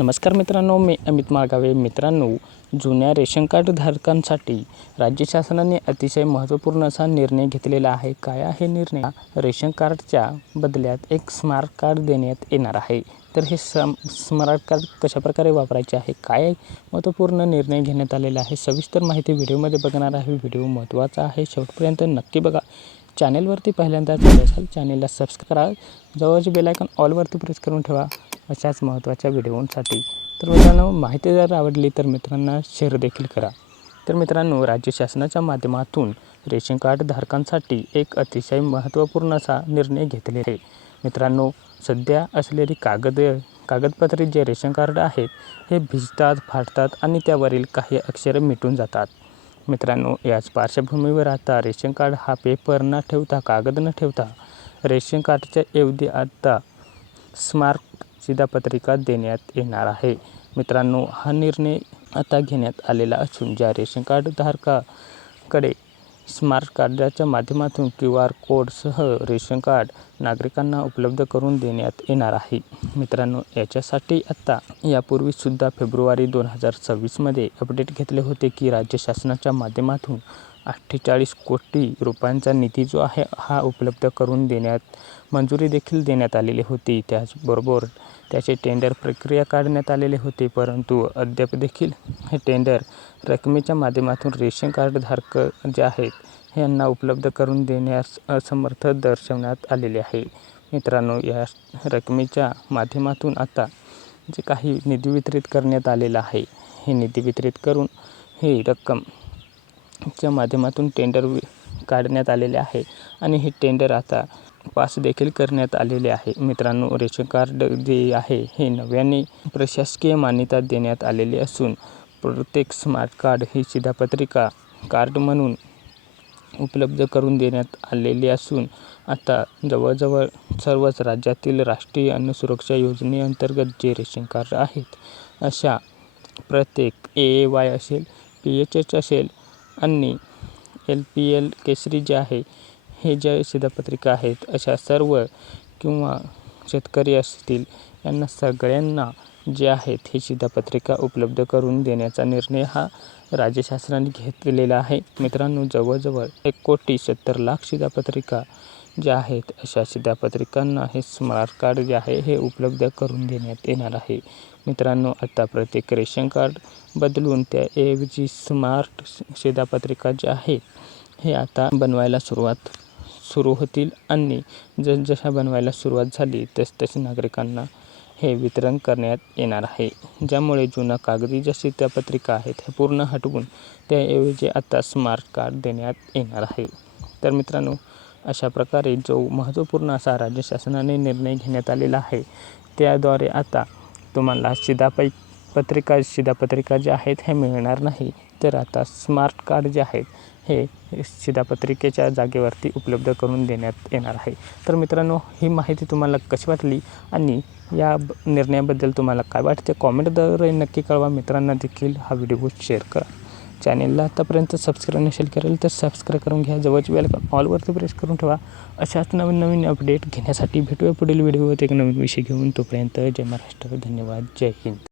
नमस्कार मित्रांनो, मी अमित माळगावे. मित्रांनो, जुन्या रेशन कार्ड धारकांसाठी राज्य शासनाने अतिशय महत्त्वपूर्ण असा निर्णय घेतलेला आहे. काय आहे निर्णय? रेशन कार्डच्या बदल्यात एक स्मार्ट कार्ड देण्यात येणार आहे. तर हे स्मार्ट कार्ड कशाप्रकारे वापरायचे आहे, काय महत्त्वपूर्ण निर्णय घेण्यात आलेला आहे, सविस्तर माहिती व्हिडिओमध्ये बघणार आहे. व्हिडिओ महत्त्वाचा आहे, शेवटपर्यंत नक्की बघा. चॅनेलवरती पहिल्यांदाच आले असाल, चॅनेलला सबस्क्राईब करा. जवळचे बेल आयकॉन ऑलवरती प्रेस करून ठेवा अशाच महत्त्वाच्या व्हिडिओंसाठी. तर मित्रांनो, माहिती जर आवडली तर मित्रांना शेअर देखील करा. तर मित्रांनो, राज्य शासनाच्या माध्यमातून रेशन कार्ड धारकांसाठी एक अतिशय महत्त्वपूर्ण असा निर्णय घेतलेला आहे. मित्रांनो, सध्या असलेली कागदपत्रे जे रेशन कार्ड आहेत हे भिजतात, फाटतात आणि त्यावरील काही अक्षरे मिटून जातात. मित्रांनो, याच पार्श्वभूमीवर आता रेशन कार्ड हा पेपर न ठेवता, कागद न ठेवता रेशन कार्डच्या ऐवजी आता स्मार्ट शिधापत्रिका देण्यात येणार आहे. मित्रांनो, हा निर्णय आता घेण्यात आलेला असून ज्या रेशन कार्ड धारकाकडे स्मार्ट कार्डच्या माध्यमातून QR कोडसह रेशन कार्ड नागरिकांना उपलब्ध करून देण्यात येणार आहे. मित्रांनो, याच्यासाठी आता यापूर्वीसुद्धा फेब्रुवारी 2026मध्ये अपडेट घेतले होते की राज्य शासनाच्या माध्यमातून 48 कोटी रुपयांचा निधी जो आहे हा उपलब्ध करून देण्यात मंजुरी देखील देण्यात आलेली होती. त्याचबरोबर त्याचे टेंडर प्रक्रिया काढण्यात आलेले होते, परंतु अद्याप देखील हे टेंडर रकमेच्या माध्यमातून रेशन कार्ड धारक जे आहेत यांना उपलब्ध करून देण्यास असमर्थ दर्शवण्यात आलेले आहे. मित्रांनो, या रकमेच्या माध्यमातून आता जे काही निधी वितरित करण्यात आलेला आहे, हे निधी वितरित करून ही रक्कमच्या माध्यमातून टेंडर काढण्यात आलेले आहे आणि हे टेंडर आता पास देखील करण्यात आलेले आहे. मित्रांनो, रेशन कार्ड जे आहे हे नव्याने प्रशासकीय मान्यता देण्यात आलेली असून प्रत्येक स्मार्ट कार्ड ही शिधापत्रिका कार्ड म्हणून उपलब्ध करून देण्यात आलेली असून आता जवळजवळ सर्वच राज्यातील राष्ट्रीय अन्न सुरक्षा योजनेअंतर्गत जे रेशन कार्ड आहेत अशा प्रत्येक AAY असेल, PHH असेल आणि LPL केसरी जे आहे हे ज्या शिधापत्रिका आहेत अशा सर्व किंवा शेतकरी असतील यांना सगळ्यांना जे आहेत ही शिधापत्रिका उपलब्ध करून देण्याचा निर्णय हा राज्य शासनाने घेतलेला आहे. मित्रांनो, जवळजवळ 1,70,00,000 शिधापत्रिका ज्या आहेत अशा शिधापत्रिकांना हे स्मार्ट कार्ड जे आहे हे उपलब्ध करून देण्यात येणार आहे. मित्रांनो, आता प्रत्येक रेशन कार्ड बदलून त्याऐवजी स्मार्ट शिधापत्रिका जे आहेत हे आता बनवायला सुरू होतील आणि जसजशा बनवायला सुरुवात झाली तसतसे नागरिकांना हे वितरण करण्यात येणार आहे. ज्यामुळे जुना कागदी ज्या शिधापत्रिका आहेत हे पूर्ण हटवून त्याऐवजी आता स्मार्ट कार्ड देण्यात येणार आहे. तर मित्रांनो, अशा प्रकारे जो महत्त्वपूर्ण असा राज्य शासनाने निर्णय घेण्यात आलेला आहे त्याद्वारे आता तुम्हाला शिधापत्रिका ज्या आहेत हे मिळणार नाही, तर आता स्मार्ट कार्ड जे आहेत हे शिधापत्रिकेच्या जागेवरती उपलब्ध करून देण्यात येणार आहे. तर मित्रांनो, ही माहिती तुम्हाला कशी वाटली आणि या निर्णयाबद्दल तुम्हाला काय वाटते कॉमेंटद्वारे नक्की कळवा. मित्रांना देखील हा व्हिडिओ शेअर करा. चॅनेलला आतापर्यंत सबस्क्राईब नसेल करेल तर सबस्क्राईब करून घ्या. जवळची बेल आयकॉन ऑलवरती प्रेस करून ठेवा. अशाच नवीन अपडेट घेण्यासाठी भेटूया पुढील व्हिडिओत एक नवीन विषय घेऊन. तोपर्यंत जय महाराष्ट्र, धन्यवाद, जय हिंद.